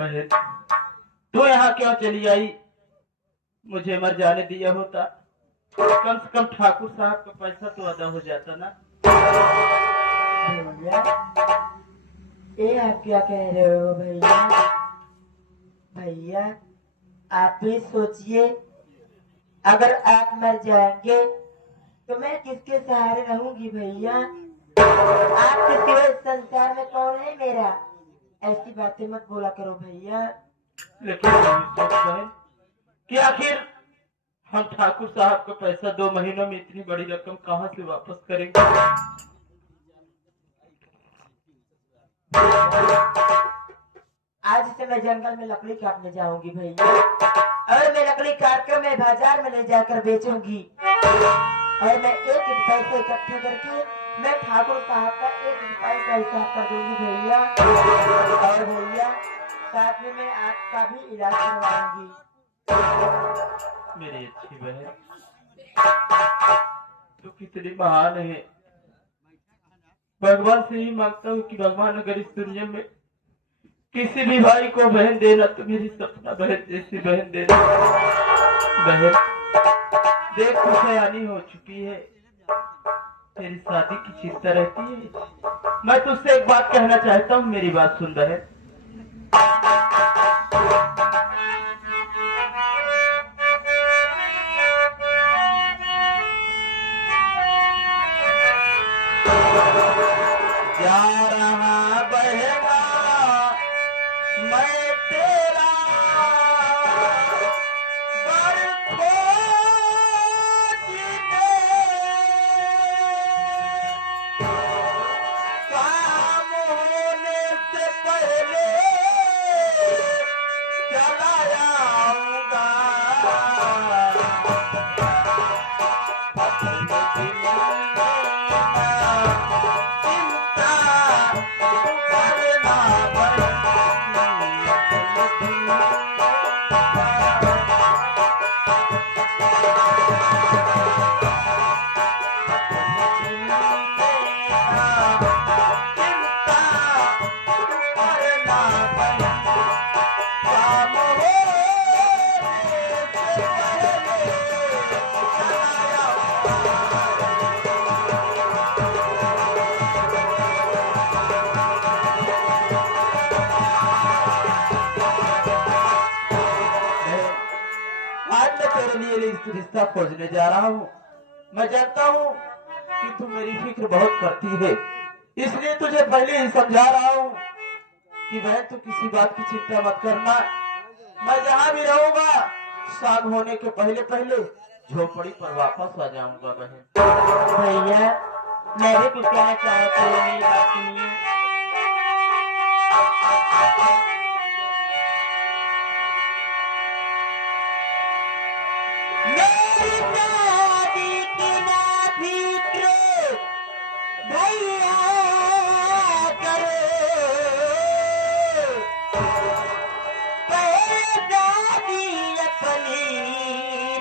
बहन तू यहाँ क्यों चली आई? मुझे मर जाने दिया होता, कम से कम ठाकुर साहब का पैसा तो अदा हो जाता ना। भैया ये आप क्या कह रहे हो भैया? भैया आप भी सोचिए, अगर आप मर जाएंगे तो मैं किसके सहारे रहूंगी भैया? आपके सिवा इस संसार में कौन है मेरा? ऐसी बातें मत बोला करो भैया। लेकिन सोच बहन कि आखिर हम ठाकुर साहब का पैसा 2 महीनों में इतनी बड़ी रकम कहाँ से वापस करेंगे? आज से मैं जंगल में लकड़ी काटने जाऊंगी भैया, और मैं लकड़ी काट कर मैं बाजार में ले जाकर बेचूंगी, और मैं 1 पैसे इकट्ठे करके मैं ठाकुर साहब का 1 रुपए का हिसाब कर दूंगी भैया। और भैया साथ में मैं आपका भी इलाज करवाऊंगी। मेरी अच्छी बहन तू कितनी महान है। भगवान से ही मांगता हूँ कि भगवान अगर इस दुनिया में किसी भी भाई को बहन देना तो मेरी सपना बहन जैसी बहन देना। बहन देख तू सयानी हो चुकी है, तेरी शादी की चिंता रहती है। मैं तुझसे एक बात कहना चाहता हूँ, मेरी बात सुन बहन। क्या रहा बहना मैं तेरा काम होने से पहले चला जाऊंगा। रिश्ता खोजने जा रहा हूँ। मैं जानता हूँ कि तू मेरी फिक्र बहुत करती है, इसलिए तुझे पहले ही समझा रहा हूँ कि बहन तू किसी बात की चिंता मत करना। मैं जहाँ भी रहूंगा शाम होने के पहले पहले झोपड़ी पर वापस आ जाऊंगा। बहन भैया मैं भी कुछ कहना चाहता हूँ, मेरी बात सुनिए। भैया करो दादी अपनी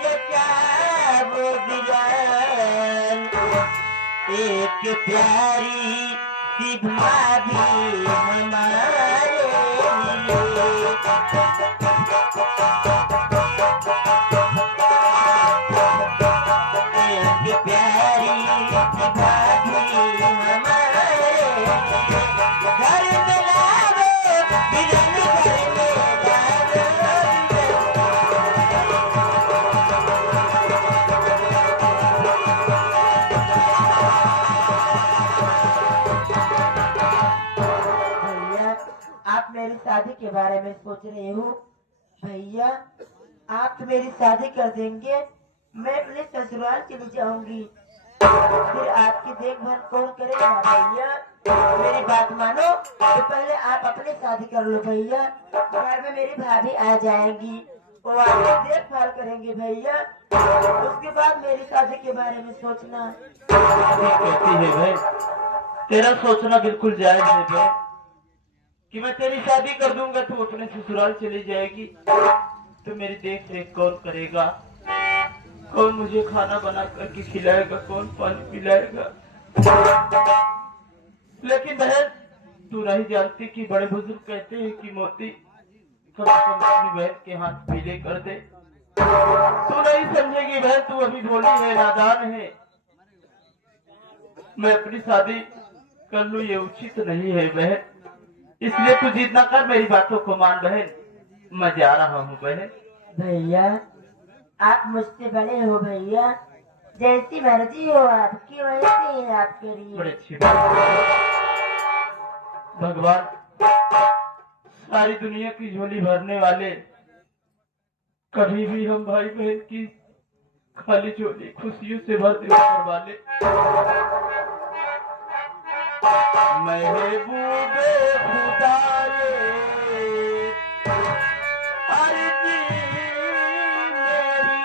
रचाओ बिजान, एक प्यारी सी भाभी हमारे एक प्यारी सी भाभी हमारे घर में लाओ बिरन घर में भैया आप मेरी शादी के बारे में सोच रहे हो? भैया आप तो मेरी शादी कर देंगे, मैं अपने ससुराल चली जाऊंगी, फिर आपकी देखभाल कौन करेगा? भैया मेरी बात मानो, तो पहले आप अपनी शादी कर लो भैया, घर में मेरी भाभी आ जाएंगी, वो आपकी देखभाल करेंगे भैया, उसके बाद मेरी शादी के बारे में सोचना। कहती है भाई, तेरा सोचना बिल्कुल जायज है भाई कि मैं तेरी शादी कर दूंगा, तू अपने ससुराल चली जाएगी, तो मेरी देख रेख कौन करेगा? कौन मुझे खाना बना करके खिलाएगा? कौन पानी पिलाएगा? लेकिन बहन तू नहीं जानती कि बड़े बुजुर्ग कहते हैं कि मोती कम से कम अपनी बहन के हाथ पीले कर दे। तू नहीं समझेगी बहन, तू अभी भोली है, नादान है। मैं अपनी शादी कर लूं ये उचित नहीं है बहन, इसलिए तू जिद ना कर, मेरी बातों को मान बहन। मैं जा रहा हूँ बहन। भैया आप मुझसे बड़े हो भैया, जैसी मर्जी हो आपकी, वैसे ही आप बड़ी करिए। अच्छी बात है। भगवान सारी दुनिया की झोली भरने वाले, कभी भी हम भाई बहन की खाली झोली खुशियों से भर दिया करवा ले। महबूबे खुदाए अर्जी मेरी,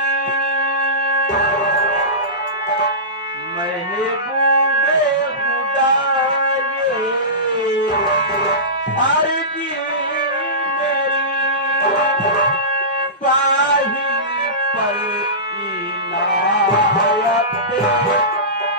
महबूबे खुदाए अर्जी मेरी, साहिल पर इनायत कर देना।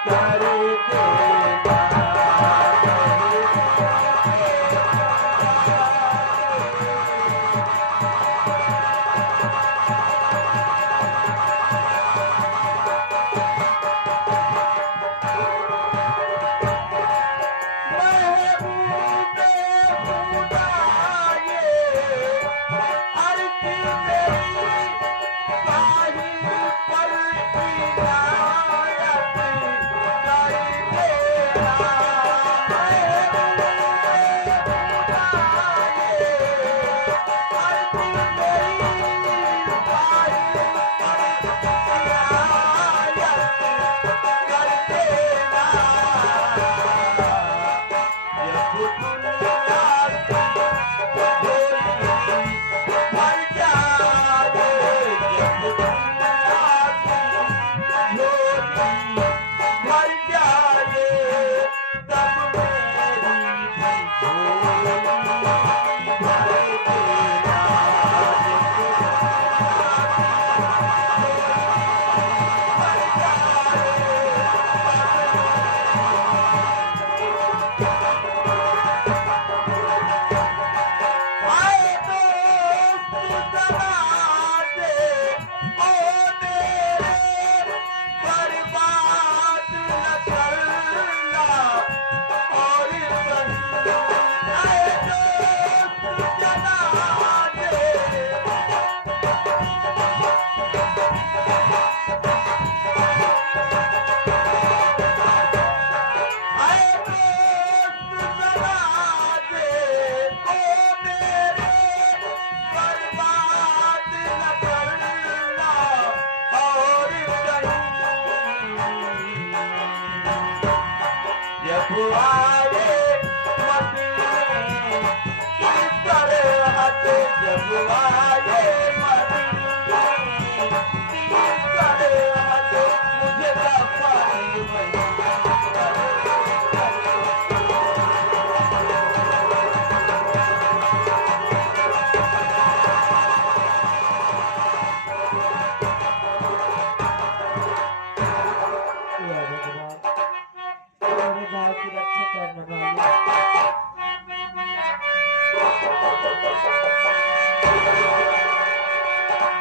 मेरे भाई की रक्षा करने वाले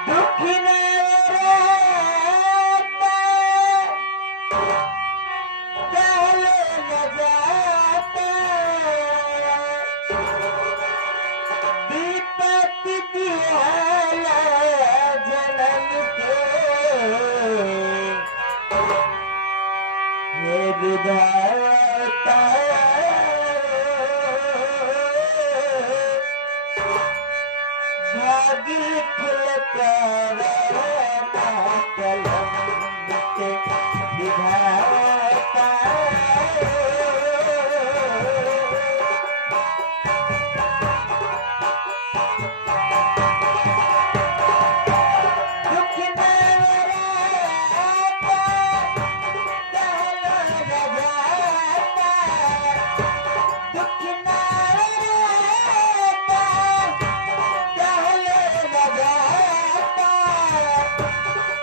दुखी न रहता, पहले न जाता, विपत दिया जन्म के, हे विधाता भाग्य खिलकर कलम से विधाता दुख न रहता, सहलो न जाता, दुख न रहता, सहलो न जाता,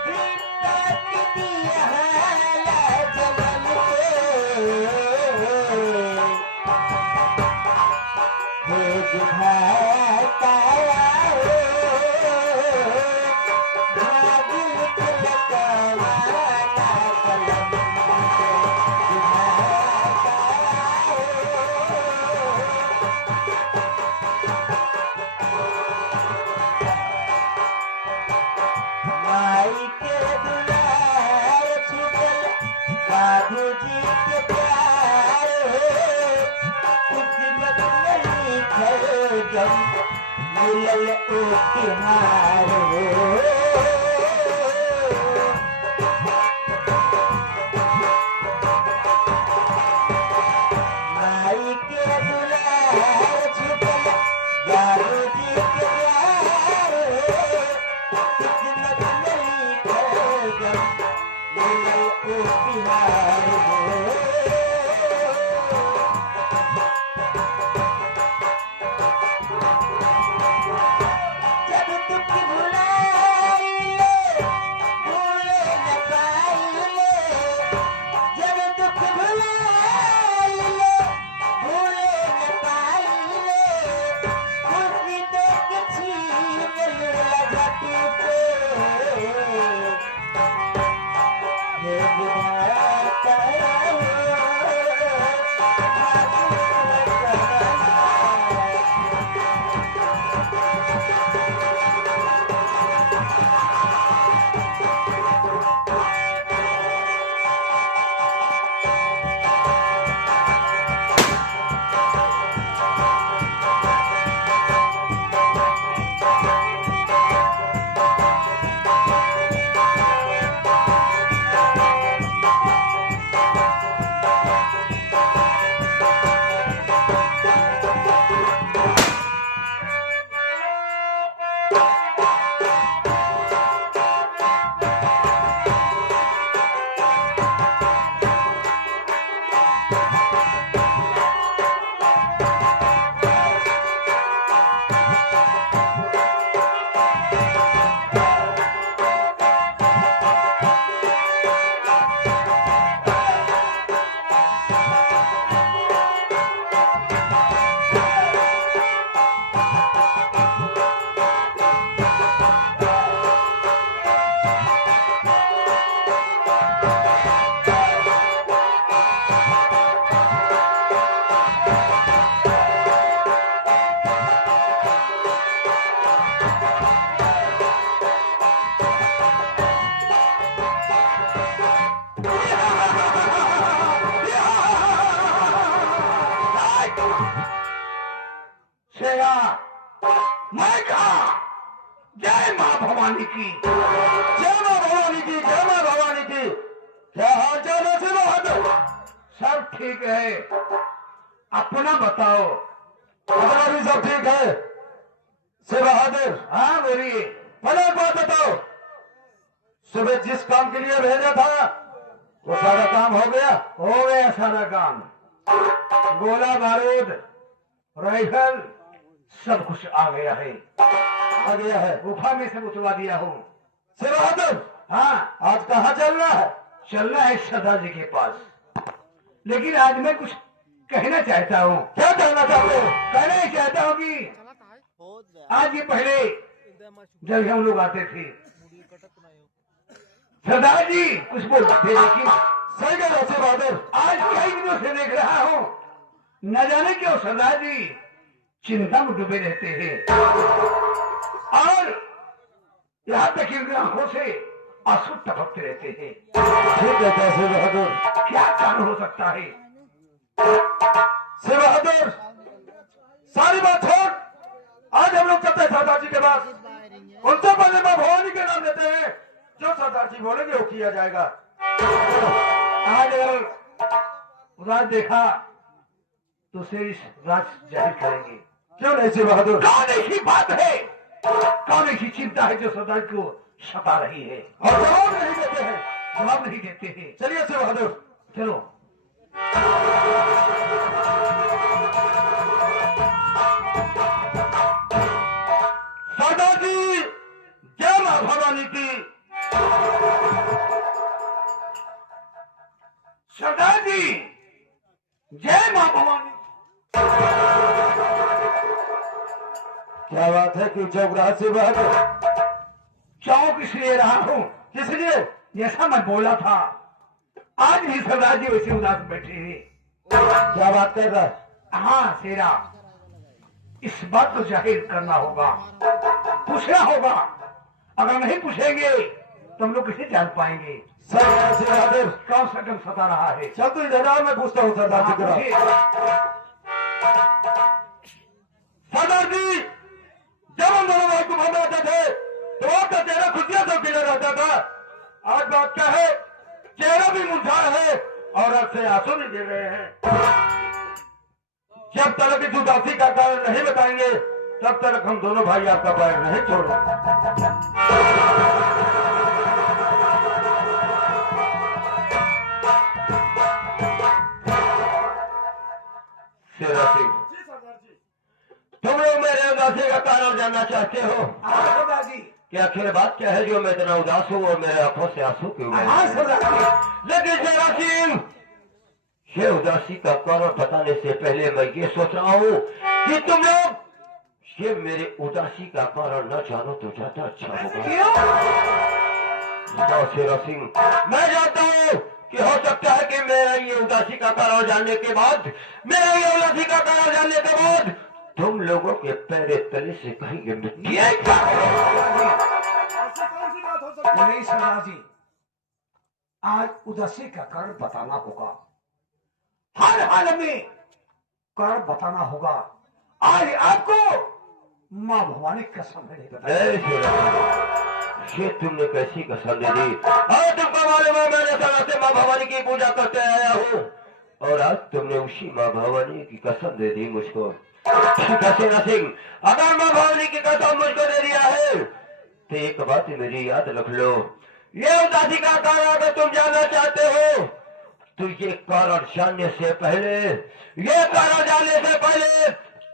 विपत दिया जन्म मिलल उपहार हो। माई के दुलार छुपल यारो जी के प्यार हो। किस्मत में लिखल गम मिलल उपहार हो। जब दुख भुलाइले भूले न पाइले। जब दुख भुलाइले भूले न पाइले। खुशी देख छीन लेला झट से। हे विधाता हो शेरा मैं कहा जय माँ भवानी की। जय मां भवानी की, जय मां भवानी की। क्या हाल चाल है से बहादुर? सब ठीक है, अपना बताओ। अपना भी सब ठीक है से बहादुर। हाँ बोलिए। पहले एक बात बताओ, सुबह जिस काम के लिए भेजा था वो सारा काम हो गया? हो गया सारा काम। गोला बारूद राइफल सब कुछ आ गया है। आ गया है। गुफा में सब उतरवा दिया हूँ। से बहादुर हाँ आज कहाँ चलना है? चलना है सरदार जी के पास। लेकिन आज मैं कुछ कहना चाहता हूँ। क्या कहना चाहते हो? कहना ही चाहता हूँ कि आज ये पहले जब हम लोग आते थे सरदार जी कुछ बोलते थे, लेकिन सही कह रहे से बहादुर। आज कई दिनों से देख रहा हूँ न जाने क्यों सरदार जी चिंता में डूबे रहते हैं और यहाँ तक कि उनकी आंखों से आंसू टपकते रहते हैं। ठीक है से बहादुर। क्या कारण हो सकता है? से बहादुर सारी बात छोड़, आज हम लोग चलते हैं सरदार जी के पास। उनसे पहले मां भवानी के नाम लेते हैं, जो सरदार जी बोलेंगे वो किया जाएगा। आज अगर उदास देखा तो उसे इस राज जाहिर करेंगे। क्यों नहीं से बहादुर? कौन ऐसी बात है, कौन ऐसी चिंता है जो सरदार को सता रही है और जवाब नहीं देते हैं। जवाब नहीं देते हैं। चलिए से बहादुर। चलो सरदार जी जय मां भवानी की। सरदार जी जय मां भवानी। क्या बात है कि चौक रहा से बहादुर? चौक इसलिए रहा हूं, किस लिए? जैसा मैं बोला था आज भी सरदार जी वैसे उदास बैठे हैं। क्या बात कर रहा है? हाँ शेरा, इस बात को जाहिर करना होगा, पूछना होगा। अगर नहीं पूछेंगे तो हम लोग किसे जान पाएंगे सरदार से बहादुर। कौन सा गम सता रहा है। चल तू इधर आ, मैं पूछता हूँ सरदार जी को। सरदार जी हम दोनों भाई को घूम रहते थे तो आपका चेहरा खुशियों से खिला रहता था। आज बात क्या है, चेहरा भी मुरझा है और अब से आंसू भी गिर रहे हैं। जब तक इस उदासी का कारण नहीं बताएंगे तब तक हम दोनों भाई आपका पैर नहीं छोड़ेंगे। शेरा सिंह, तुम लोग मेरे उदासी का कारण जानना चाहते हो? कि आखिर बात क्या है जो मैं इतना उदास हूँ और मेरे आंखों से आंसू क्यों? लेकिन शेरा सिंह, ये उदासी का कारण बताने से पहले मैं ये सोच रहा हूँ कि तुम लोग ये मेरे उदासी का कारण न जानो तो ज्यादा अच्छा होगा। शेरा सिंह, मैं जानता हूँ कि हो सकता है कि मेरा ये उदासी का कारण जानने के बाद तुम लोगों के पैरे तले से कहीं मिट्टी नहीं सरदार जी, आज उदासी का कारण बताना होगा, हर हाल में कारण बताना होगा। आज आपको माँ भवानी कसम नहीं ये तुमने कैसी कसम दे दी? और तुमको मालूम है मैंने सदा से माँ भवानी की पूजा करते आया हूँ और आज तुमने उसी माँ भवानी की कसम दे दी मुझको। ठीक है शेरा सिंह, अगर माँ भवानी की कसम मुझको दे दिया है तो एक बात मेरी याद रख लो, ये उदासी का कारण अगर तुम जानना चाहते हो तो ये कारण जानने से पहले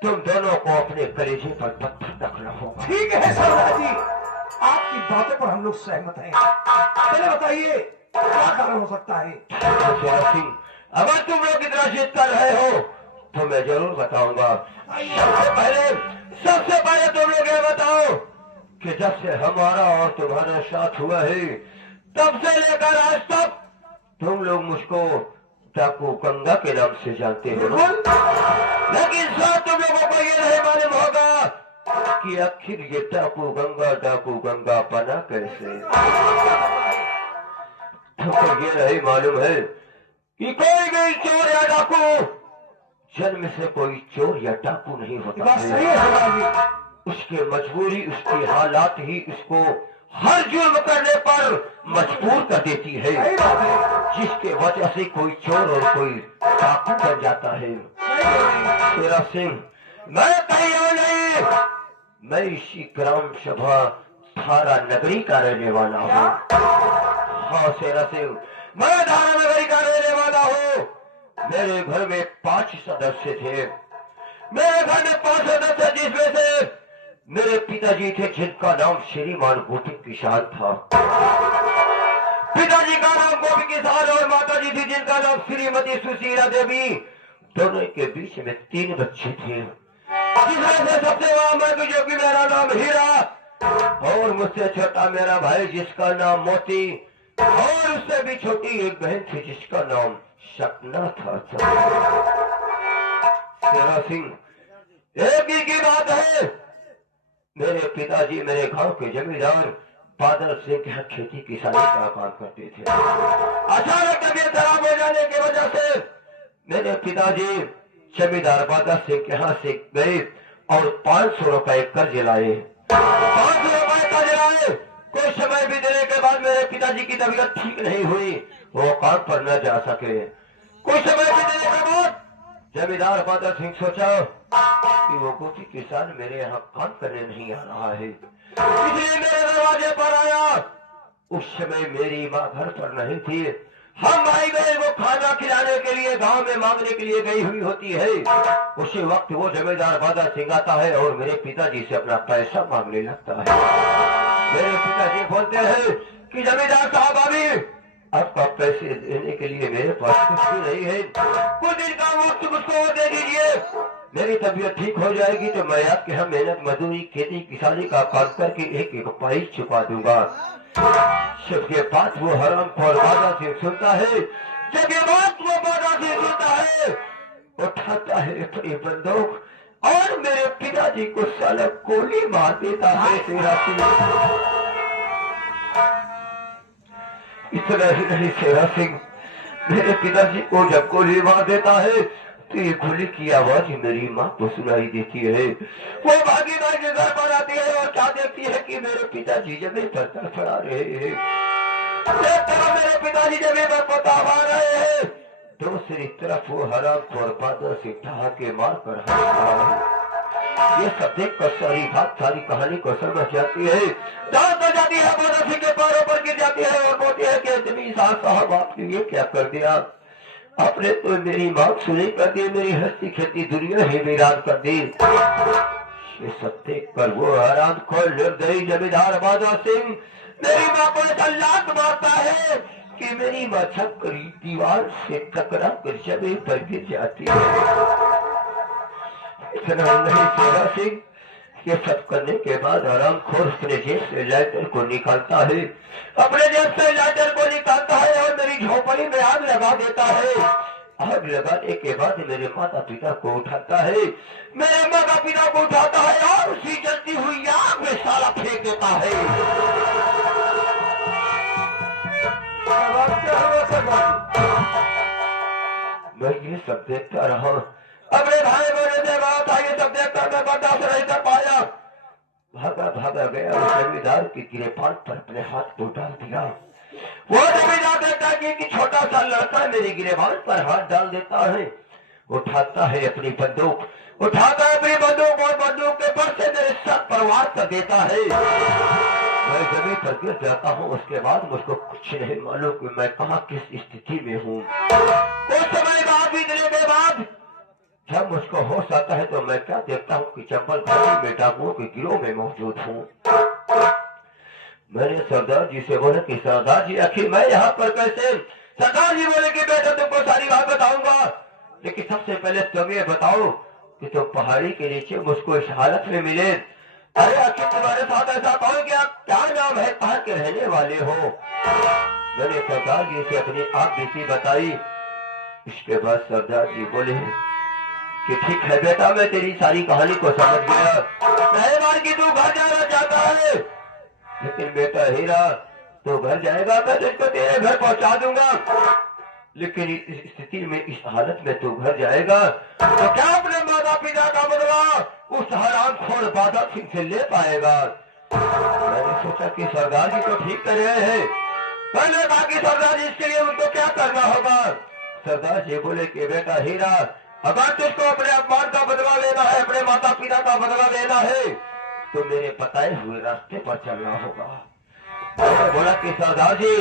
तुम दोनों को अपने कलेजे पर पत्थर रखना होगा। ठीक है सरदार जी, आपकी बातों पर हम लोग सहमत हैं। चले बताइए क्या कारण हो सकता है? शेरा सिंह, अगर तुम लोग इतना जिद कर रहे हो तो मैं जरूर बताऊंगा। सबसे पहले तुम लोग ये बताओ कि जब से हमारा और तुम्हारा साथ हुआ है तब से लेकर आज तक तुम लोग मुझको डाकू गंगा के नाम से जानते हो, लेकिन सर तुम लोगों को ये नहीं मालूम होगा कि आखिर ये डाकू गंगा बना कैसे। तुमको ये नहीं मालूम है कि कोई भी चोर या डाकू जन्म से कोई चोर या डाकू नहीं होता है। उसके मजबूरी, उसकी हालात ही उसको हर जुर्म करने पर मजबूर कर देती है, जिसके वजह से कोई चोर और कोई डाकू बन जाता है। शेरा सिंह, मैं कहीं और नहीं, मैं इसी ग्राम सभा धारा नगरी का रहने वाला हूँ। हाँ शेरा सिंह, मैं धारा नगरी का रहने वाला हूँ। मेरे घर में 5 सदस्य थे। मेरे घर में 5 सदस्य, जिसमें से मेरे पिताजी थे जिनका नाम श्रीमान गोपी किसान था। पिताजी का नाम गोपी किसान और माताजी थी जिनका नाम श्रीमती सुशीला देवी। दोनों के बीच में 3 बच्चे थे, जिसमें से सबसे बड़ा मैं जो कि मेरा नाम हीरा और मुझसे छोटा मेरा भाई जिसका नाम मोती और उससे भी छोटी एक बहन थी जिसका नाम सपना था। शेरा सिंह, एक ही की बात है, मेरे पिताजी मेरे गांव के जमींदार बादल सिंह के यहाँ खेती किसानी का काम करते थे। अचानक तबीयत खराब हो जाने की वजह से मेरे पिताजी जमींदार बादल सिंह के यहाँ से गए और 500 रुपए कर्ज लाए। 500 रुपए कर्ज लाए। कुछ समय बीतने के बाद मेरे पिताजी की तबीयत ठीक नहीं हुई, वो काम पर न जा सके। कुछ समय बीतने के बाद जमींदार बादल सिंह सोचा कि वो गोपी किसान मेरे यहाँ काम करने नहीं आ रहा है, इसलिए मेरे दरवाजे पर आया। उस समय मेरी माँ घर पर नहीं थी, हम भाई बहन वो खाना खिलाने के लिए गांव में मांगने के लिए गई हुई होती है। उसी वक्त वो जमींदार बादल सिंह आता है और मेरे पिताजी से अपना पैसा मांगने लगता है। मेरे पिताजी बोलते हैं कि जमींदार साहब अभी आपका पैसे देने के लिए मेरे पास कुछ भी नहीं है, कुछ दिन का वक्त मुझको दे दीजिए, मेरी तबीयत ठीक हो जाएगी तो मैं आपके यहाँ मेहनत मजदूरी खेती किसानी का काम करके एक पाई छुपा दूंगा। सबके बात वो हरामखोर बादल सिंह सुनता है। जब ये बात वो बादल सिंह सुनता है, उठाता है अपनी बंदूक और मेरे पिताजी को साला गोली मार देता है। शेरा सिंह, इतना ही नहीं शेरा सिंह, मेरे पिताजी को जब गोली मार देता है तो ये गोली की आवाज मेरी माँ को सुनाई देती है। वो भागी भागी घर पर आती है और क्या देखती है कि मेरे पिताजी जमीन पर तड़फड़ा रहे हैं। मेरे पिताजी जमीन पर पतावा रहे हैं, दूसरी तरफ वो हरामखोर बादल से ठहाके मार कर हंस रहा है। ये सब देख कर सारी बात सारी कहानी को समझ जाती है। तो जाती है, बादल सिंह के पैरों पर गिर जाती है और बोलती है कि जमीन साहब आपने ये क्या कर दिया? आपने तो मेरी बात सुनी कर दी, मेरी हंसी खेती दुनिया ही वीरान कर दी। ये सब देख कर वो हरामखोर निर्दयी जमींदार बादल सिंह मेरी माँ को ऐसा लात मारता है कि मेरी माँ छत कर दीवार से टकरा कर जमीन पर गिर जाती है। इतना नहीं शेरा सिंह, ये सब करने के बाद हरामखोर अपने जेब से लाइटर को निकालता है, अपने जेब से लाइटर को निकालता है और मेरी झोपड़ी में आग लगा देता है। आग लगाने के बाद मेरे माता पिता को उठाता है, मेरे माता पिता को उठाता है और उसी जलती हुई आग में साला फेंक देता है। मैं ये सब देखता रहा, अपने भाई बहनों से बात आई, ये सब देखकर मैं बर्दाश्त नहीं कर पाया, भागा भागा गया उस जमींदार की गिरफ्तार पर अपने हाथ को डाल दिया। वो जमींदार देखता है कि छोटा सा लड़का मेरी गिरफ्तार पर हाथ डाल देता है, उठाता है अपनी बंदूक, उठाता है अपनी बंदूक और बंदूक के पर से मेरे सर पर वार कर देता है। मैं जमीन पर गिर जाता हूँ। उसके बाद मुझको कुछ नहीं मालूम कि मैं कहाँ किस स्थिति में हूँ। उस समय बाद बीतने के बाद जब मुझको होश आता है तो मैं क्या देखता हूँ कि चंबल घाटी में डाकुओं के गिरोह में मौजूद हूँ। मैंने सरदार जी से बोला कि सरदार जी आखिर मैं यहाँ पर कैसे? सरदार जी बोले कि बेटा तुमको सारी बात बताऊंगा, लेकिन सबसे पहले तुम ये बताओ कि तुम पहाड़ी के नीचे मुझको इस हालत में मिले। अरे आखिर तुम्हारे साथ ऐसा कौन क्या नाम है, कहाँ के रहने वाले हो? मैंने सरदार जी से अपनी आप बीती बताई। इसके बाद सरदार जी बोले कि ठीक है बेटा, मैं तेरी सारी कहानी को समझ गया। पहले बार की तू घर जाना चाहता है, लेकिन बेटा हीरा तो घर जाएगा, मैं तुझको तेरे घर पहुंचा दूंगा, लेकिन इस स्थिति में इस हालत में तू घर जाएगा तो क्या अपने माता पिता का बदला उस हरामखोर बादल सिंह से ले पाएगा? मैंने सोचा कि सरदार जी तो ठीक कर रहे हैं, पहले बाकी सरदार जी इसके लिए उनको क्या करना होगा? सरदार जी बोले कि बेटा हीरा, अगर तुझको अपने अपमान का बदला लेना है, अपने माता पिता का बदला लेना है, तो मेरे बताए हुए रास्ते पर चलना होगा। मैंने बोला कि सरदार जी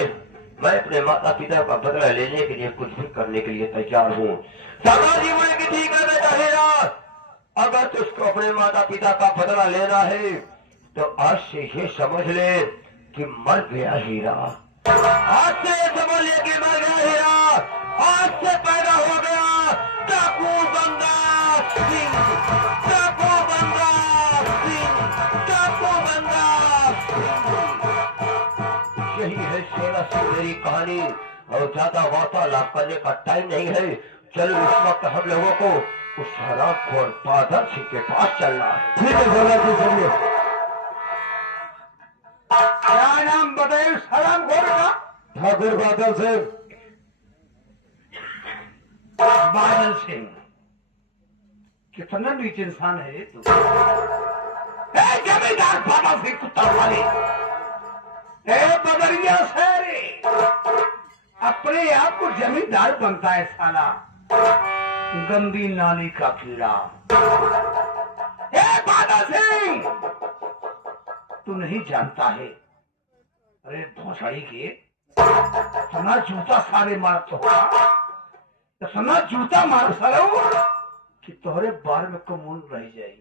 मैं अपने माता पिता का बदला लेने के लिए कुछ भी करने के लिए तैयार हूँ। सरदार जी बोले कि ठीक है बेटा हीरा, अगर तुझको अपने माता पिता का बदला लेना है तो आज से ये समझ ले कि मर गया हीरा। आज से समझ ले कि मर गया हीरा, आज से पैदा हो गया डाकू बंदा सिंह, डाकू बंदा सिंह, डाकू बंदा सिंह। यही है शेरा सिंह मेरी कहानी, और ज्यादा वार्तालाप करने का टाइम नहीं है। चलो इस वक्त हम लोगों को उस हरामखोर बादल सिंह के पास चलना है। ठीक है सरदार जी, चलिए। क्या नाम बताए उस हरामखोर का? ठाकुर बादल सिंह। बादल सिंह कितना नीच इंसान है तू। जमींदार बादल सिंह कुत्ता वाले, बदरिया शेरे अपने आप को जमींदार बनता है साला, गंदी नाली का कीड़ा। बादल सिंह तू नहीं जानता है, अरे भोसड़ी के इतना जूता सारे मार तो इतना जूता मार सारो कि तोहरे बार में कमून रह जाएगी।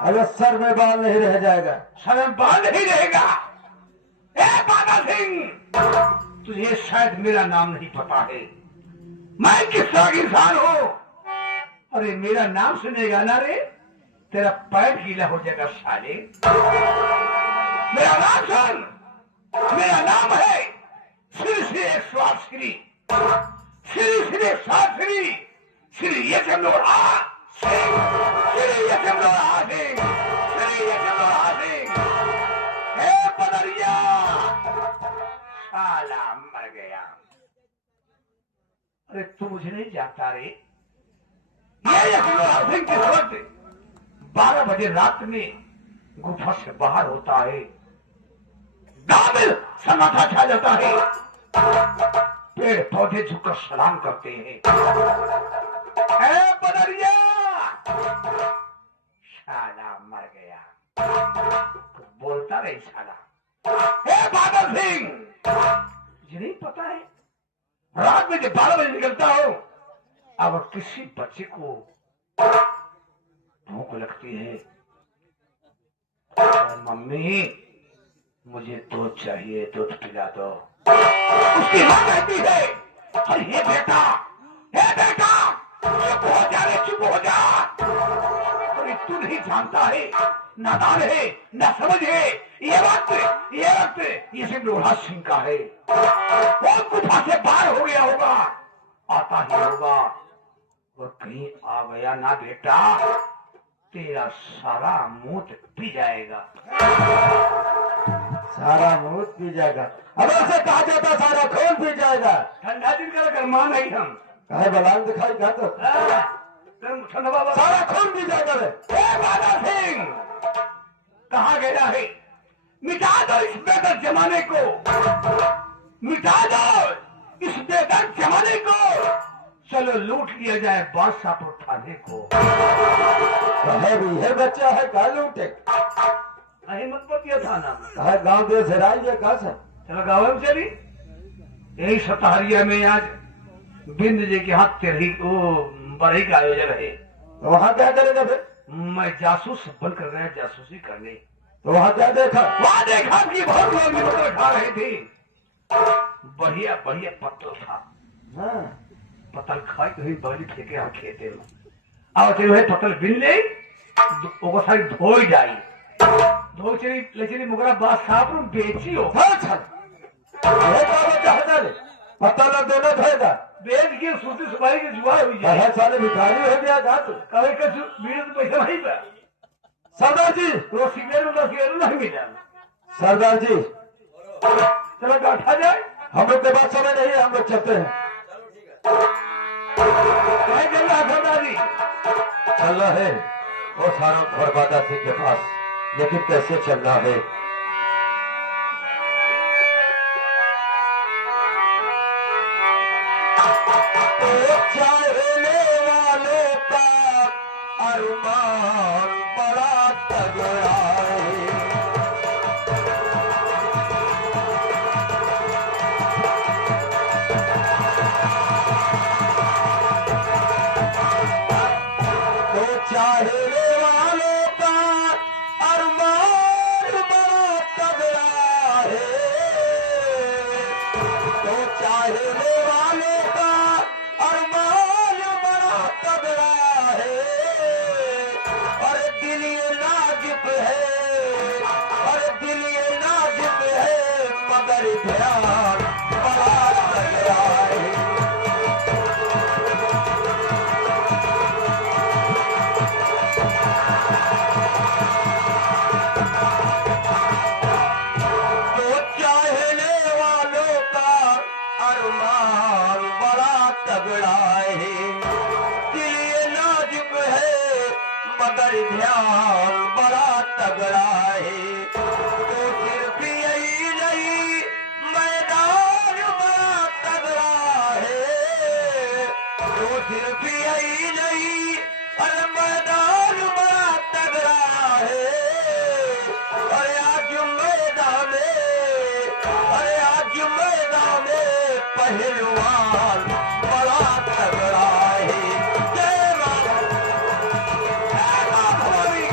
अगर सर में बाल नहीं रह जाएगा, सर में बाल नहीं रहेगा। बादल सिंह तुझे शायद मेरा नाम नहीं पता है, मैं किसका इंसान हूँ। अरे मेरा नाम सुनेगा ना रे, तेरा पैर गीला हो जाएगा साले। मेरा नाम सुन, मेरा नाम है श्री श्री 108 श्री श्री श्री 108 श्री श्री यशमलोढ़ा सिंह, श्री यशमलोढ़ा सिंह, श्री यशमलोढ़ा सिंह। हे बदरिया साला मर गया। अरे तू मुझे नहीं जानता रे, ये यशोधर सिंह किस वक्त 12 बजे रात में गुफा से बाहर होता है, गांव में सन्नाटा छा जाता है, पेड़ पौधे झुककर सलाम करते हैं। ए बदरिया, साला मर गया, तो बोलता रही साला। ए बादल सिंह, मुझे नहीं पता है रात में जब 12 बजे निकलता हो, अगर किसी बच्चे को भूख लगती है, मम्मी मुझे दूध चाहिए, दूध पिला दो, उसकी मां कहती है अरे हे बेटा चुप हो जा रे, चुप हो जा, अरे तू नहीं जानता है, नादान है, न समझ है, ये वक्त ये सिर्फ लोहा सिंह का है, वो गुफा से बाहर हो गया होगा, आता ही होगा, और कहीं आ गया ना बेटा, तेरा सारा मूत पी जाएगा। सारा मूत पी जाएगा, अब ऐसे कहा जाता सारा खून पी जाएगा। ठंडा दिन का गरमान नहीं हम कहे बलान दिखाई का तो ठंडा बाबा सारा खून पी जाएगा रे। बाबा सिंह कहा गया है, मिटा दो इस बेदर जमाने को, मिटा दो इस बेदर जमाने को, चलो लूट लिया जाए बादशाहपुर थाने को। कहे भी है बच्चा है का लूटे, हिम्मत पतिया थाना में, कहे गांव देश हेराई है का सब। चलो गाँव में चली, यही सतारिया में आज बिंद जी के हाथ तेरही को बरही का आयोजन है, तो वहाँ क्या करेगा फिर। मैं जासूस बनकर गया जासूसी करने, तो वहाँ क्या देखा। वहां देखा कि बहुत लोग निमंत्रण खा रहे थे, बढ़िया बढ़िया पत्तल था, हाँ। पतल खाई कहीं बगली फेंके हम खेते में, अब चलो पतल बिन ले ओको सारी धोई जाई, धो चली लेचली मुगरा बात साफ रूम बेची हो, अच्छा ये तो चाहता रे पता लग दोनों धोएगा, बेच के सूती सुपारी की जुआ हुई जाए, कहे साले भिखारी हो गया जा तू। कभी का बीस पैसा नहीं था, सरदार जी, तो सिगरेट नहीं मिला। सरदार जी चलो गाठा जाए, हम लोग के पास समय नहीं है, हम लोग चलते हैं। क्या चल रहा सरदार जी। चलना है वो सारा घोरबादा सिंह के पास, लेकिन कैसे चलना है। चाहने वालों का अरमान बड़ा तगड़ा है, तो चाहने वालों का अरमान बड़ा तगड़ा है, तो चाहने वालों का अरमान बड़ा तगड़ा है, और दिल ये नाजुक है, और दिल ये नाजुक है, मगर ध्यान बड़ा तगड़ा है। तो चाहने वालों का अरमान बड़ा तगड़ा है, दिल ये नाजुक है, मगर ध्यान बड़ा तगड़ा है, तो सिर्फ यही नहीं मैदान बड़ा तगड़ा है, तो सिर्फ यही नहीं अरे मैदान बड़ा तगड़ा है, अरे आज मैदान अरे आज मैदान पहलवान बड़ा तगड़ा है। जय राम, जय राम हमारी।